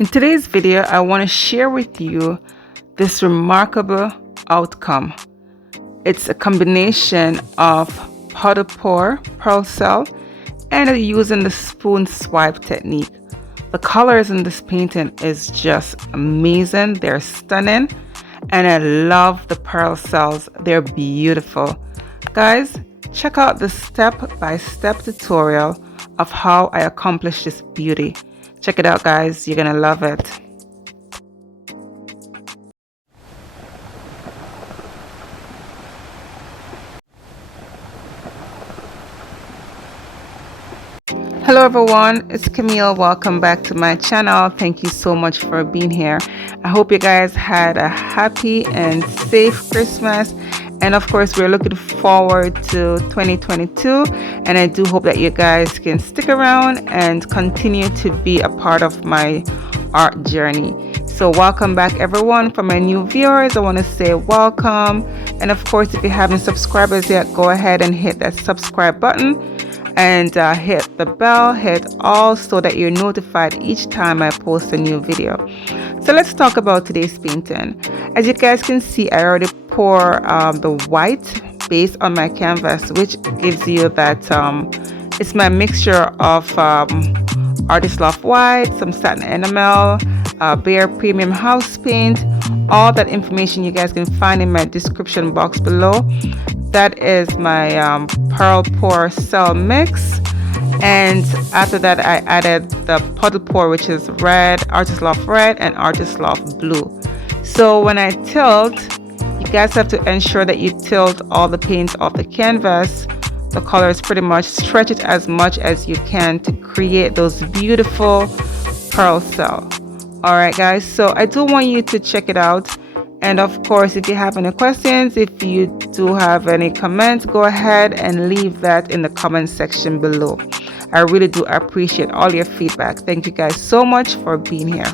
In today's video, I want to share with you this remarkable outcome. It's a combination of powder pour, pearl cell, and using the spoon swipe technique. The colors in this painting is just amazing. They're stunning, and I love the pearl cells. They're beautiful. Guys, check out the step-by-step tutorial of how I accomplished this beauty. Check it out, guys. You're gonna love it. Hello everyone, it's Camille. Welcome back to my channel. Thank you so much for being here. I hope you guys had a happy and safe Christmas, and of course we're looking forward to 2022, and I do hope that you guys can stick around and continue to be a part of my art journey. So welcome back everyone. For my new viewers, I want to say welcome, and of course if you haven't subscribed as yet, go ahead and hit that subscribe button and hit the bell, hit all, so that you're notified each time I post a new video. So let's talk about today's painting. As you guys can see, I already pour the white base on my canvas, which gives you that it's my mixture of Artist Loft White, some Satin Enamel, Bare Premium House Paint. All that information you guys can find in my description box below. That is my pearl pour cell mix, and after that I added the puddle pour, which is red, Artist Loft red and Artist Loft blue. So when I tilt, you guys have to ensure that you tilt all the paint off the canvas. The colors pretty much stretch it as much as you can to create those beautiful pearl cell. Alright guys, so I do want you to check it out. And of course, if you have any questions, if you do have any comments, go ahead and leave that in the comment section below. I really do appreciate all your feedback. Thank you guys so much for being here.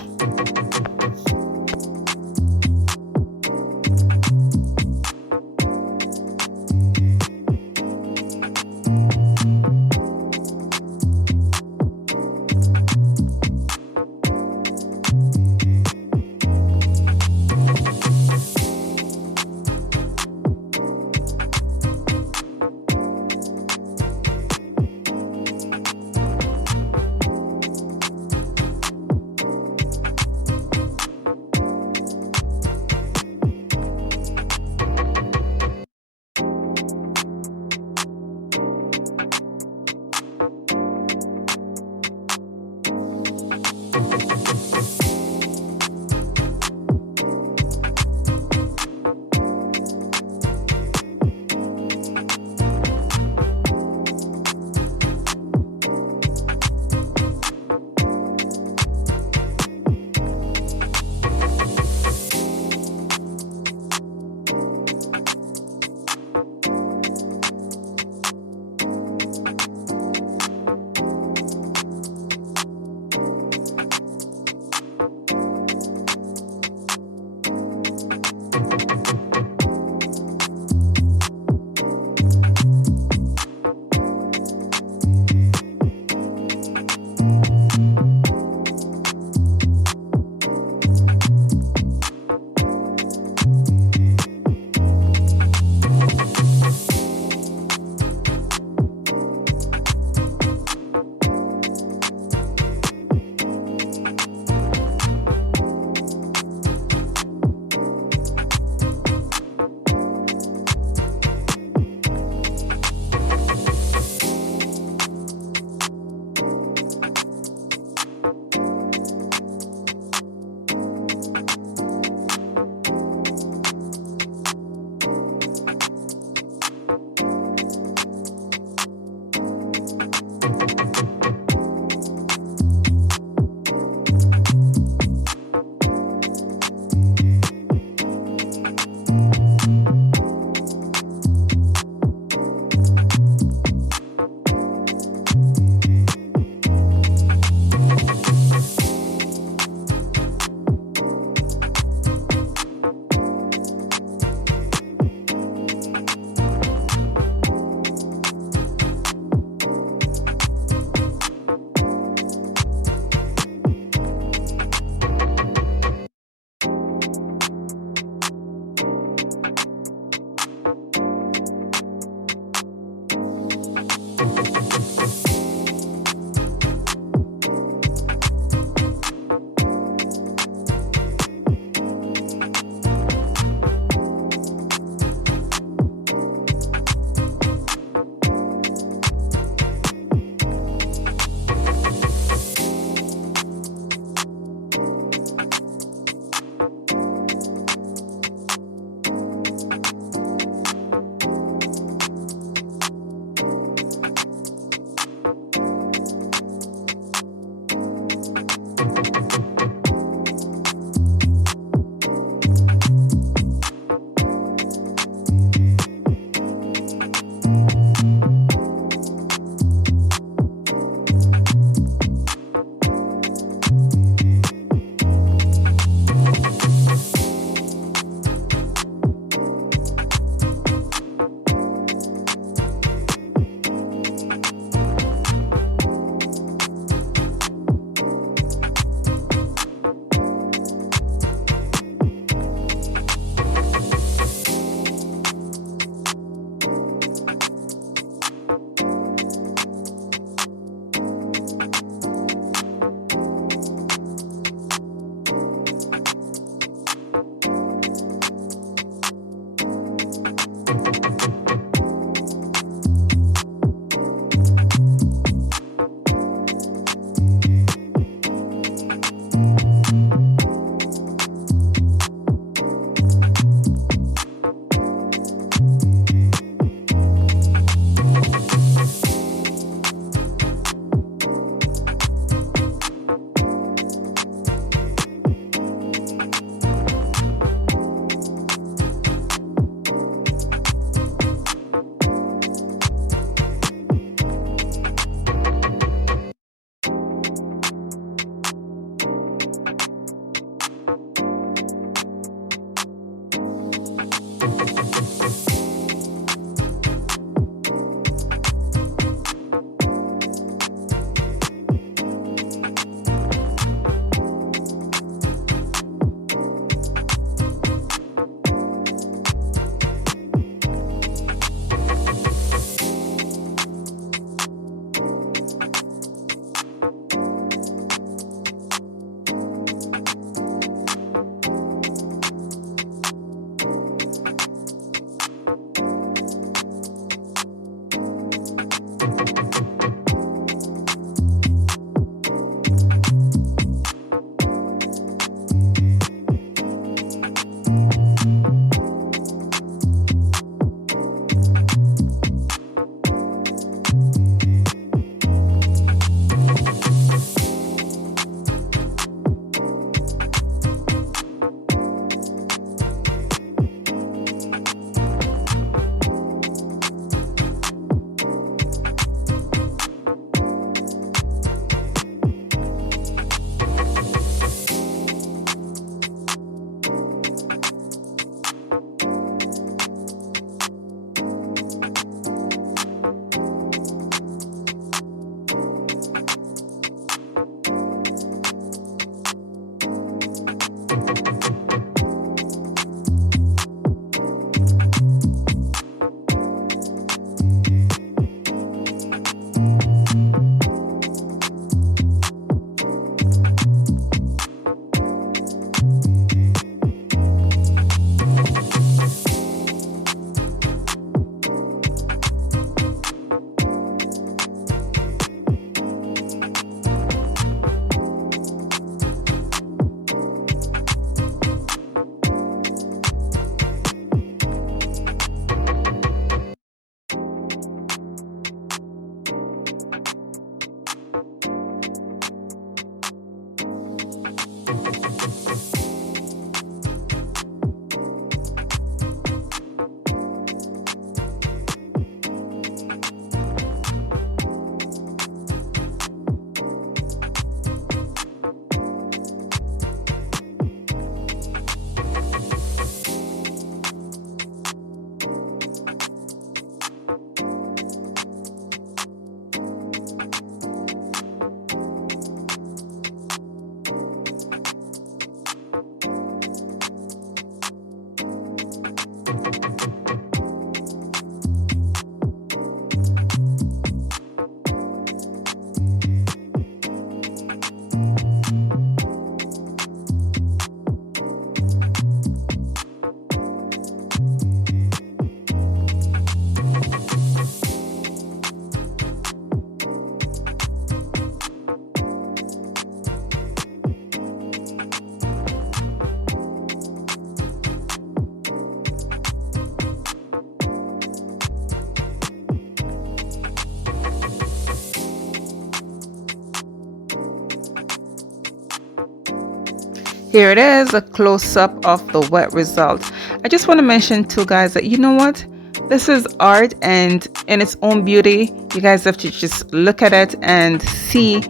Here it is, a close-up of the wet result. I just want to mention too, guys, that you know what? This is art, and in its own beauty, you guys have to just look at it and see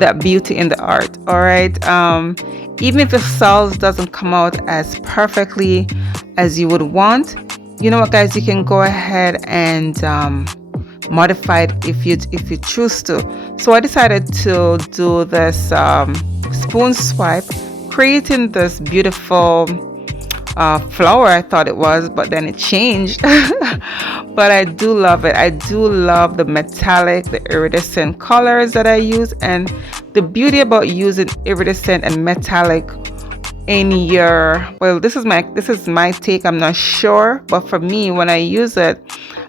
that beauty in the art. All right. Even if the cells doesn't come out as perfectly as you would want, you know what, guys? You can go ahead and modify it if you choose to. So I decided to do this spoon swipe, creating this beautiful flower, I thought it was, but then it changed. But I do love it. I do love the metallic, the iridescent colors that I use, and the beauty about using iridescent and metallic in your, well, this is my take, I'm not sure, but for me, when I use it,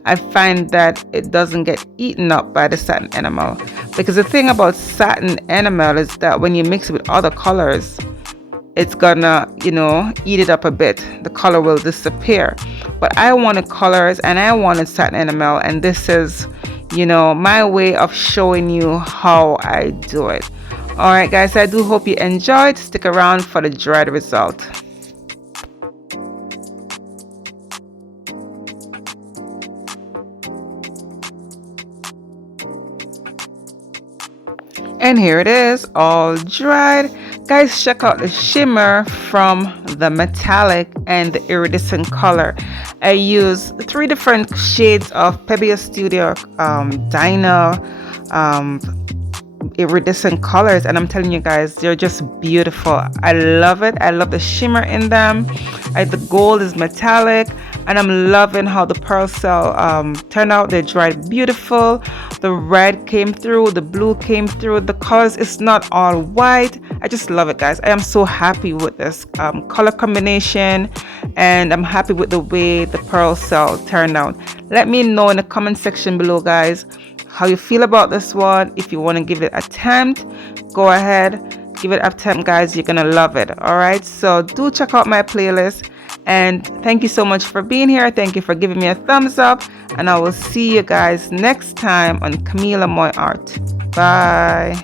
I find that it doesn't get eaten up by the satin enamel, because the thing about satin enamel is that when you mix it with other colors, it's gonna, eat it up a bit. The color will disappear. But I wanted colors and I wanted satin enamel, and this is, my way of showing you how I do it. All right, guys, I do hope you enjoyed. Stick around for the dried result. And here it is, all dried. Guys, check out the shimmer from the metallic and the iridescent color. I use 3 different shades of Pebble Studio Dino iridescent colors, and I'm telling you guys, they're just beautiful. I love it. I love the shimmer in them. The gold is metallic, and I'm loving how the pearl cell turned out. They dried beautiful. The red came through, the blue came through. The colors, it's not all white. I just love it, guys. I am so happy with this color combination, and I'm happy with the way the pearl cell turned out. Let me know in the comment section below, guys, how you feel about this one. If you want to give it an attempt, go ahead, give it an attempt, guys. You're gonna love it. All right, so do check out my playlist, and thank you so much for being here. Thank you for giving me a thumbs up, and I will see you guys next time on Camila Moy Art. Bye.